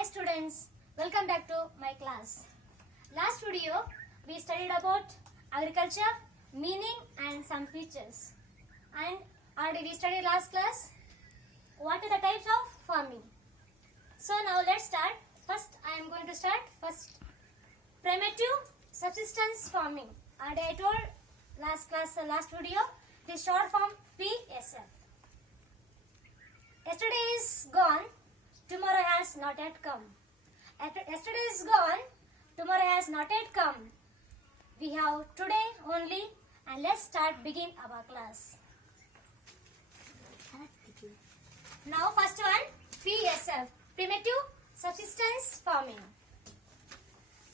Hi students, welcome back to my class. Last video we studied about agriculture, meaning and some features. And already we studied last class what are the types of farming. So now let's start. First I am going to start primitive subsistence farming. Already I told last video the short form PSF. Yesterday is gone, tomorrow has not yet come. Yesterday is gone, tomorrow has not yet come. We have today only, and let's begin our class. Now first one, PSF, primitive subsistence farming.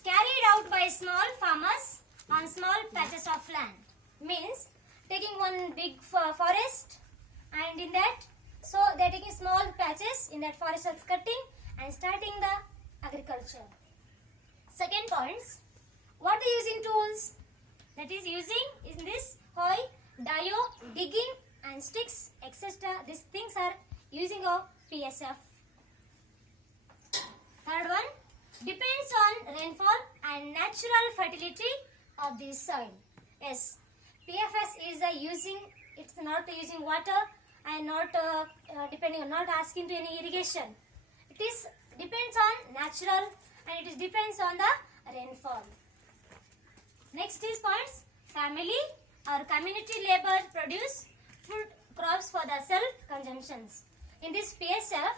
Carried out by small farmers on small patches of land. Means taking one big forest, and in that, so they are taking small patches in that forest of cutting and starting the agriculture. Second points, what they using tools? That is using in this hoe, dio, digging and sticks, etc. These things are using of PSF. Third one, depends on rainfall and natural fertility of the soil. Yes, PFS is it's not using water and not not asking to any irrigation. It is depends on natural and it depends on the rainfall. Next is points, family or community labor produce food crops for the self consumptions. In this PSF,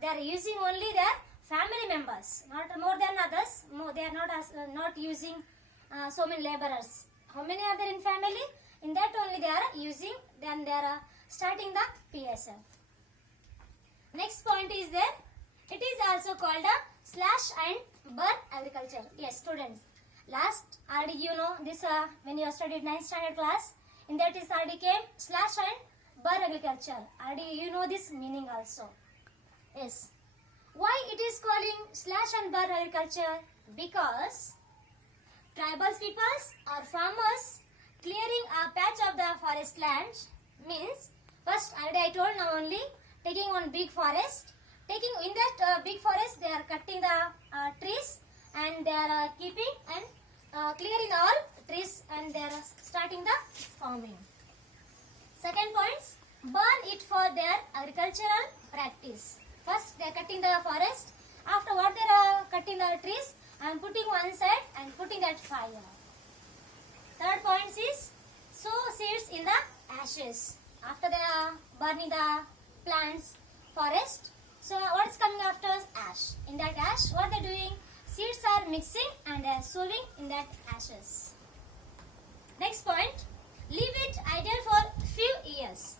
they are using only their family members, not more than others. They are not using so many laborers. How many are there in family? In that only they are using. Then they are starting the PSF. Next point is there. It is also called a slash and burn agriculture. Yes, students. Last already you know this when you studied 9th standard class. In that is already came slash and burn agriculture. Already you know this meaning also. Yes. Why it is calling slash and burn agriculture? Because tribal peoples or farmers clearing a patch of the forest land means first already I told now only taking one big forest. Taking in that big forest they are cutting the trees and they are keeping and clearing all trees and they are starting the farming. Second points, burn it for their agricultural practice. First they are cutting the forest. After what they are cutting the trees and putting one side and putting that fire. Third point is sow seeds in the ashes. After they are burning the plants, forest. So what is coming after ash? In that ash, what they are doing? Seeds are mixing and they are sowing in that ashes. Next point, leave it idle for few years.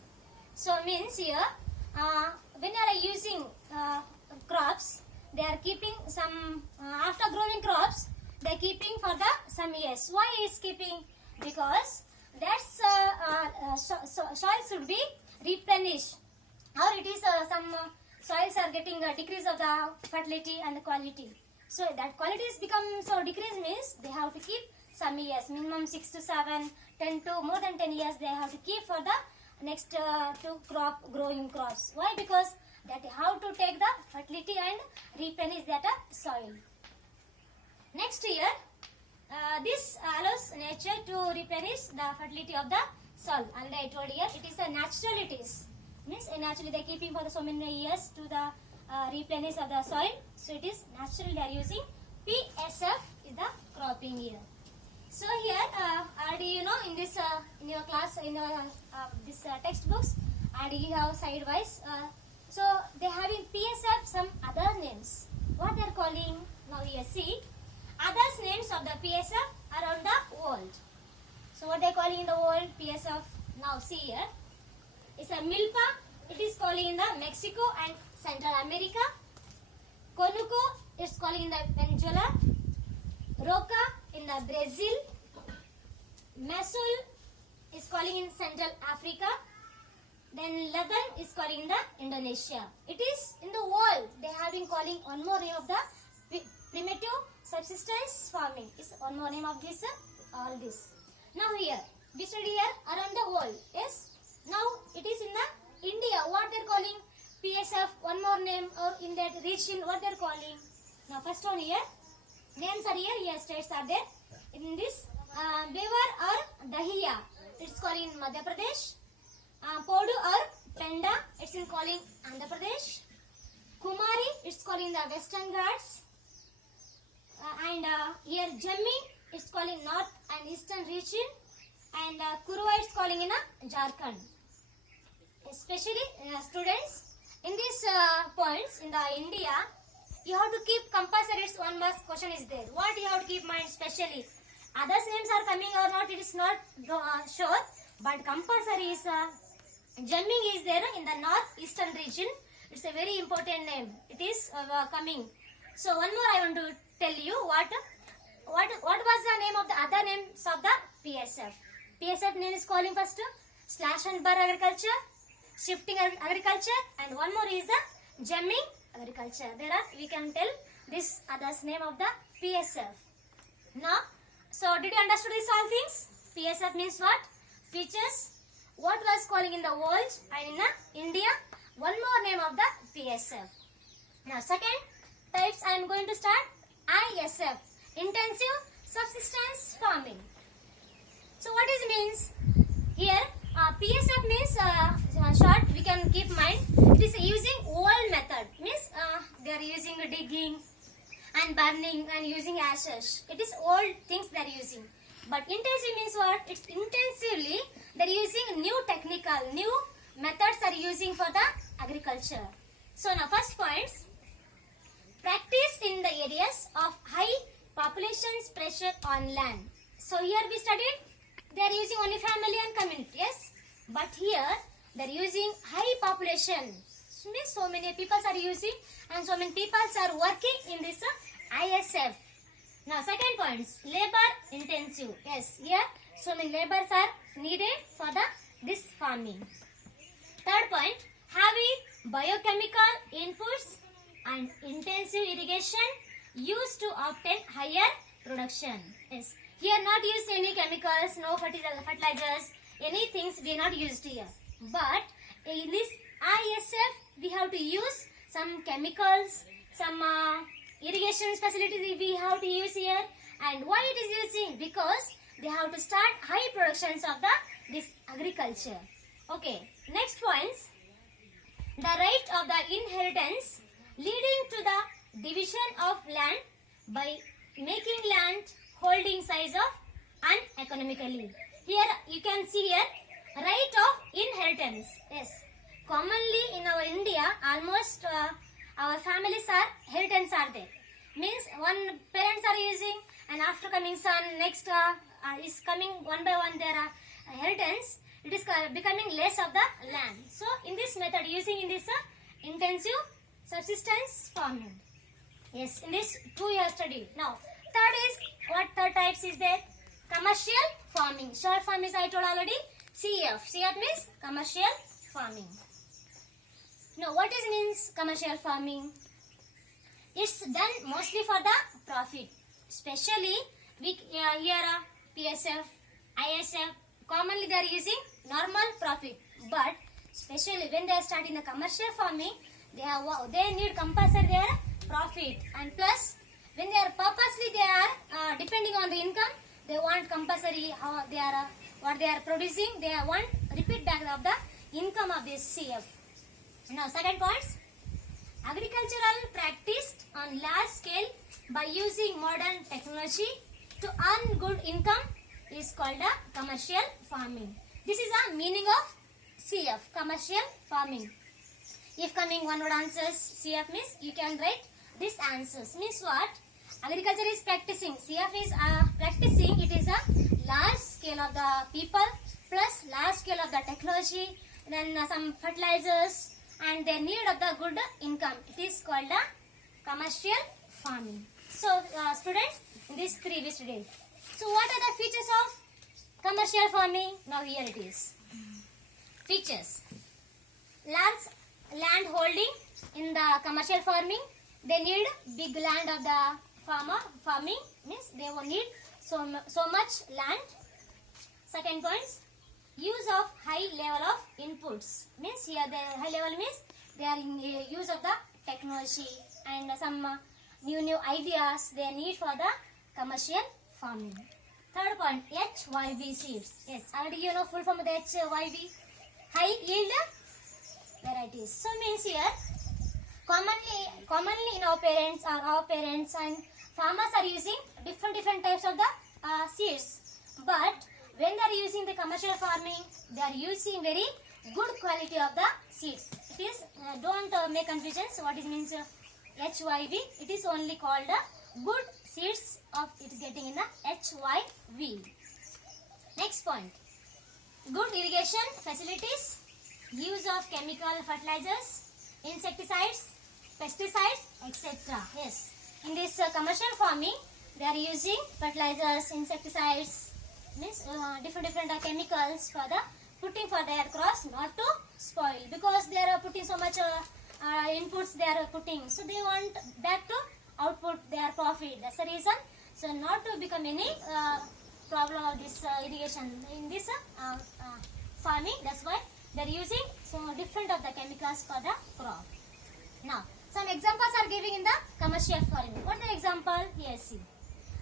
So means here, when you are using crops, they are keeping some, after growing crops, they are keeping for the some years. Why is keeping? Because that's soil should be replenished, or it is some soils are getting a decrease of the fertility and the quality. So that quality is become so decrease means they have to keep some years, minimum 6 to 7, 10 to more than 10 years they have to keep for the next two growing crops. Why? Because that how to take the fertility and replenish that soil. Next year, this allows nature to replenish the fertility of the soil. Already I told here, it is a natural it is. Means naturally they are keeping for so many years to the replenish of the soil. So it is naturally they are using PSF is the cropping year. So here already you know in this in your class in this textbooks already you have sidewise. So they are having PSF some other names. What they are calling now here see. Others names of the PSF around the world. So what they are calling in the world PSF now see here. It's a milpa. It is calling in the Mexico and Central America. Conuco is calling in the Venezuela. Roca in the Brazil. Masul is calling in Central Africa. Then Ladan is calling in the Indonesia. It is in the world they have been calling one more name of the primitive subsistence farming. Is one more name of this all this. Now here we study here around the world. Yes. Now it is in the India. What they are calling PSF, one more name or in that region, what they're calling. Now first one here, names are here states are there. In this, Bevar or Dahiya, it's called in Madhya Pradesh. Podu or Penda, it's in calling Andhra Pradesh. Kumari, it's called in the Western Ghats. And here Jammi, it's called in North and Eastern region. And Kurwa, it's calling in Jharkhand. Especially students, in these points in the India, you have to keep compulsory. It's one mark question is there. What you have to keep mind specially? Others names are coming or not, it is not sure. But compulsory is Jamming is there in the northeastern region. It's a very important name. It is coming. So one more I want to tell you what was the name of the other names of the PSF. PSF name is calling first slash and burn agriculture, shifting agriculture, and one more is the jamming agriculture. There are, we can tell this others name of the PSF. Now, so did you understand these all things? PSF means what? Features. What was calling in the world and in India? One more name of the PSF. Now, second types I am going to start ISF, intensive subsistence farming. So what is means here? PSF means short. We can keep mind. It is using old method. Means they are using digging and burning and using ashes. It is old things they are using. But intensive means what? It's intensively they are using new methods are using for the agriculture. So now first points. Practice in the areas of high populations pressure on land. So here we studied they are using only family and community, yes. But here they are using high population. Means so many people are using and so many people are working in this ISF. Now second points, labor intensive. Yes, here so many laborers are needed for this farming. Third point, heavy biochemical inputs and intensive irrigation used to obtain higher production. Yes, here not use any chemicals, no fertilizers, any things we not used here. But in this ISF we have to use some chemicals, some irrigation facilities we have to use here. And why it is using? Because they have to start high productions of this agriculture. Okay, next points. The right of the inheritance leading to the division of land by making land holding size of uneconomically. Here you can see here right of inheritance. Yes, commonly in our India almost our families are inheritance are there. Means one parents are using and after coming son next is coming one by one their inheritance. It is becoming less of the land. So in this method using in this intensive subsistence farming. Yes, in this 2 years study. Now third is what third types is there? Commercial farming. Short farm is I told already CF. CF means commercial farming. Now what is means commercial farming? It's done mostly for the profit. Especially we here PSF, ISF. Commonly they are using normal profit, but especially when they are starting the commercial farming, they need compulsory their profit, and plus when they are purposely they are depending on the income, they want compulsory how they are what they are producing, they want repeat back of the income of this CF. Now second points, agricultural practiced on large scale by using modern technology to earn good income is called a commercial farming. This is a meaning of CF, commercial farming. If coming one word answers CF means you can write this answers. Means what? Agriculture is practicing. CF is practicing. It is a large scale of the people plus large scale of the technology, then some fertilizers and their need of the good income. It is called a commercial farming. So students, these three we studied. So what are the features of commercial farming? Now here it is. Features. Large land holding in the commercial farming. They need big land of the farming means they will need so much land. Second point, use of high level of inputs means here the high level means they are in use of the technology and some new ideas they need for the commercial farming. Third point, HYV seeds. Yes, already you know full form of the HYV, high yield varieties. So means here commonly in our parents and farmers are using different types of the seeds, but when they are using the commercial farming, they are using very good quality of the seeds. It is don't make confusions what it means HYV. It is only called good seeds of it is getting in the HYV. Next point, good irrigation facilities, use of chemical fertilizers, insecticides, pesticides, etc. Yes, in this commercial farming they are using fertilizers, insecticides, means different chemicals for the putting for their crops not to spoil, because they are putting so much inputs they are putting, so they want back to output their profit. That's the reason. So not to become any problem of this irrigation in this farming. That's why they are using so different of the chemicals for the crop. Now some examples are giving in the commercial farming. What is the example? Here see,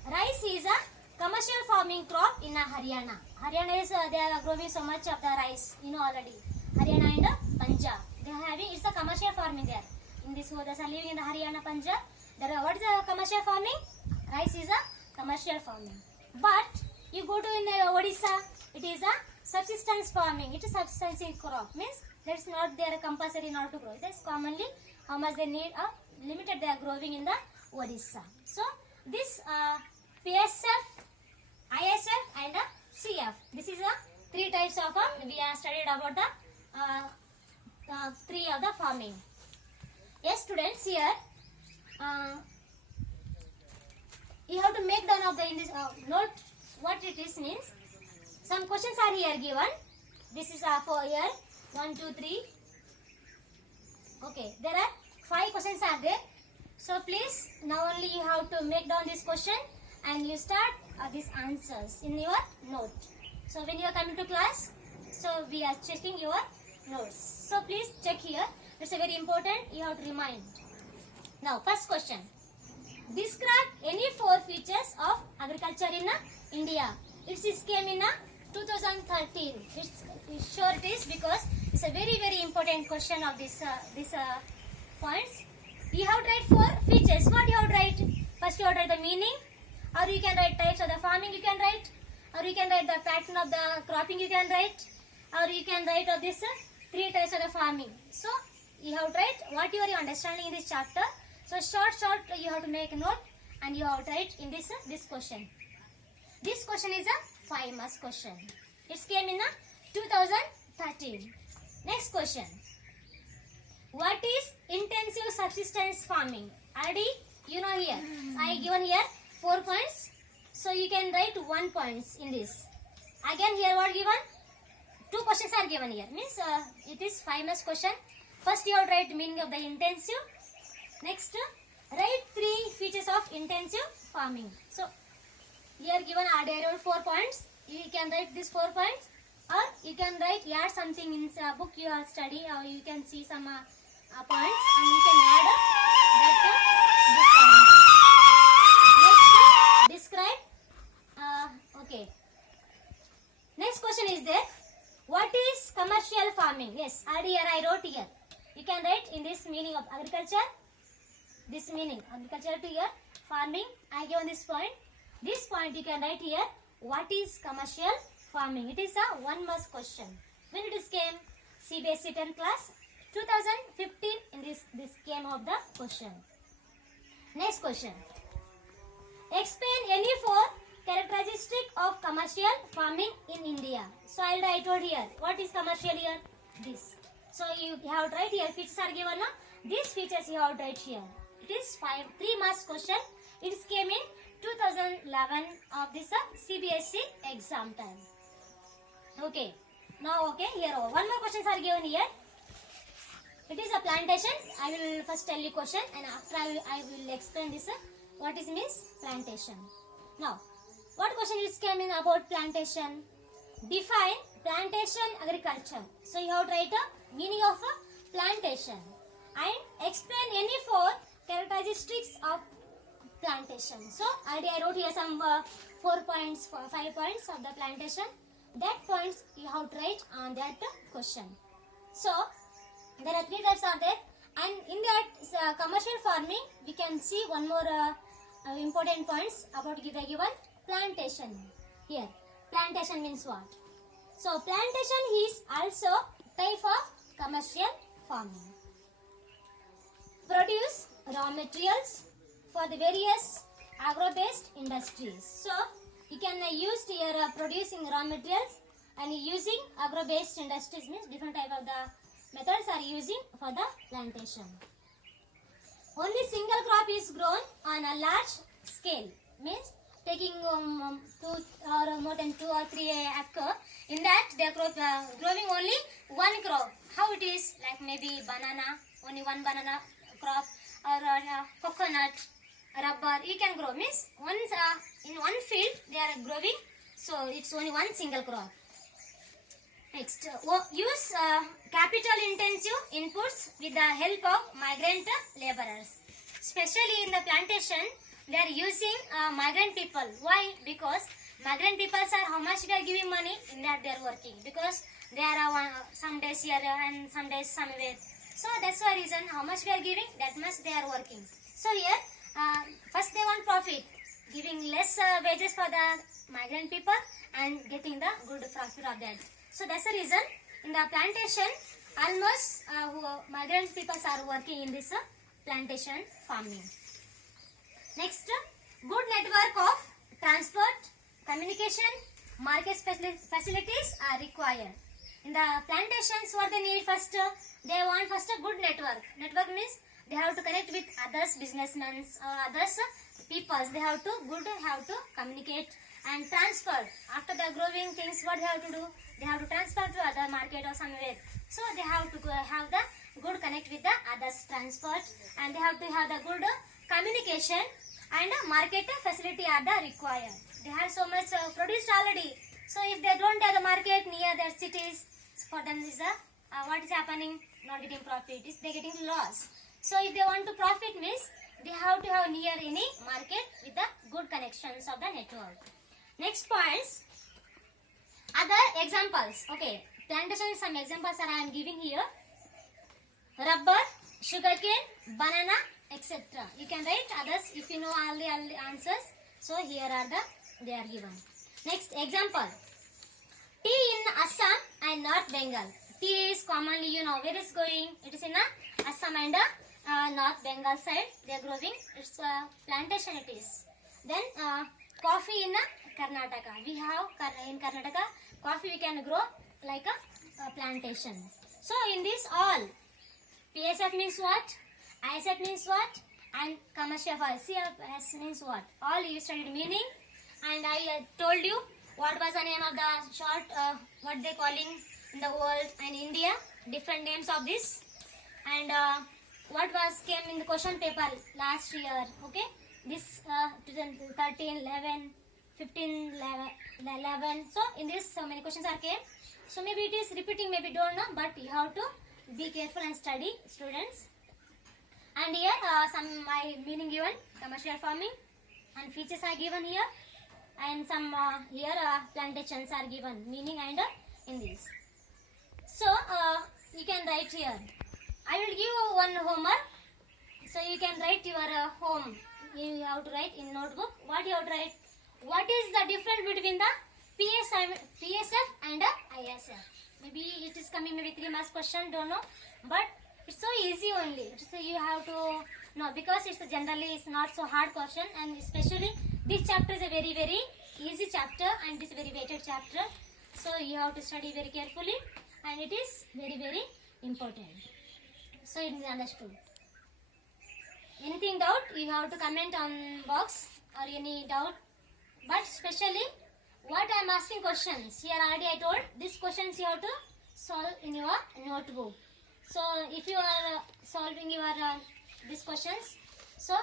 rice is a commercial farming crop in Haryana. Haryana is they are growing so much of the rice, you know already. Haryana and Punjab, they are having, it's a commercial farming there. In this way, they are living in the Haryana, Punjab. There are, what is the commercial farming? Rice is a commercial farming. But you go to in Odisha, it is a subsistence farming. It is subsistence crop, means that's not their compulsory not to grow. That's commonly how much they need, limited they are growing in the Odisha. So this PSF, ISF and CF. This is three types of we have studied about the three of the farming. Yes, students, here you have to make down of the in this note what it is means. Some questions are here given. This is for here 1, 2, 3. Okay, there are 5 questions are there. So please now only you have to make down this question and you start these answers in your note. So when you are coming to class, so we are checking your notes. So please check here. It's a very important. You have to remind. Now first question. Describe any 4 features of agriculture in India. It is came in 2013. It's sure it is, because it's a very important question of this points. You have to write 4 features. What you have to write? First you have to write the meaning, or you can write types of the farming you can write, or you can write the pattern of the cropping you can write, or you can write of this 3 types of the farming. So you have to write what you are understanding in this chapter. So short you have to make a note and you have to write in this question. This question is a 5 marks question. It came in 2013. Next question. What is intensive subsistence farming? Already you know here. I given here 4 points. So you can write 1 points in this. Again here what given? 2 questions are given here. Means it is 5 marks question. First you have to write meaning of the intensive. Next write 3 features of intensive farming. So here given are there 4 points. You can write these 4 points, or you can write add something in the book you are study, or you can see some points and you can add this points. Next describe. Okay. Next question is there. What is commercial farming? Yes, already here I wrote here. You can write in this meaning of agriculture. This meaning agriculture to here farming. I given this point. This point you can write here. What is commercial farming? It is a 1 marks question. When it is came? CBSE 10th class 2015. In this came of the question. Next question. Explain any 4 characteristic of commercial farming in India. So I told here. What is commercial here? This. So you have to write here. Features are given. These features you have to write here. It is 3 marks question. It came in 2011 of this CBSE exam time. Okay. Now okay, here 1 more questions are given here. It is a plantation. I will first tell you question, and after I will explain this what is means plantation. Now what question is came in about plantation? Define plantation agriculture. So you have to write a meaning of a plantation. and explain any 4 characteristics of plantation. So already I wrote here some 4 points, 5 points of the plantation. That points you have to write on that question. So there are 3 types are there, and in that commercial farming we can see one more important points about the given plantation. Here plantation means what? So plantation is also type of commercial farming. Produce raw materials for the various agro-based industries. So you can use here producing raw materials, and using agro-based industries means different type of the methods are using for the plantation. Only single crop is grown on a large scale, means taking 2 or more than 2 or 3 acre. In that they are growing only one crop. How it is, like maybe banana, only one banana crop, or coconut, rubber, you can grow, means once in one field they are growing, so it's only one single crop. Next, use capital intensive inputs with the help of migrant laborers. Especially in the plantation they are using migrant people. Why? Because migrant people are how much they are giving money, in that they are working, because they are some days here and some days somewhere. So that's why reason how much we are giving, that much they are working. So here first they want profit, giving less wages for the migrant people and getting the good profit of that. So that's the reason in the plantation almost migrant people are working in this plantation farming. Next, good network of transport, communication, market facilities are required. In the plantations, what they need first? They want first a good network. Network means they have to connect with others businessmen or others peoples. They have to communicate and transfer. After the growing things, what they have to do? They have to transfer to other market or somewhere. So they have to have the good connect with the others transport, and they have to have the good communication, and market facility are the required. They have so much produced already. So if they don't have the market near their cities, for them is what is happening? Not getting profit. Is they getting loss. So if they want to profit means they have to have near any market with the good connections of the network. Next points. Other examples. Okay, plantation some examples that I am giving here. Rubber, sugarcane, banana, etc. You can write others if you know all the answers. So here are they are given. Next example. Tea in Assam and North Bengal. Tea is commonly, you know, where is going? It is in Assam and North Bengal side. They are growing. It's plantation it is. Then coffee in Karnataka. We have in Karnataka coffee we can grow like a plantation. So in this all, PSF means what? ISF means what? And commercial farming. CFS means what? All you studied meaning, and I told you what was the name of the short, what they calling in the world and India, different names of this, and what was came in the question paper last year. Okay, this 2013, 11, 15, 11. So in this so many questions are came. So maybe it is repeating, maybe don't know, but you have to be careful and study, students. And here some my meaning given, commercial farming, and features are given here, and some here plantations are given, meaning and in this. So you can write here. I will give you one homework. So you can write your home. You have to write in notebook. What you have to write? What is the difference between the PSF and ISF? Maybe it is coming maybe 3 marks question, don't know, but it's so easy only. So you have to know, because it's generally it's not so hard question, and especially this chapter is a very very easy chapter, and it's a very weighted chapter. So you have to study very carefully, and it is very very important. So it is understood. Anything doubt, you have to comment on box or any doubt. But especially what I am asking questions, here already I told, these questions you have to solve in your notebook. So if you are solving your these questions, so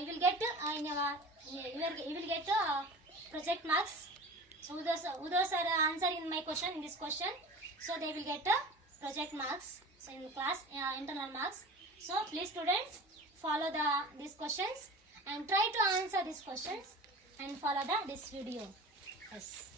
you will get in your you will get project marks. So who those are answering my question in this question, so they will get project marks. So in class internal marks, So please students, follow these questions and try to answer these questions and follow this video. Yes.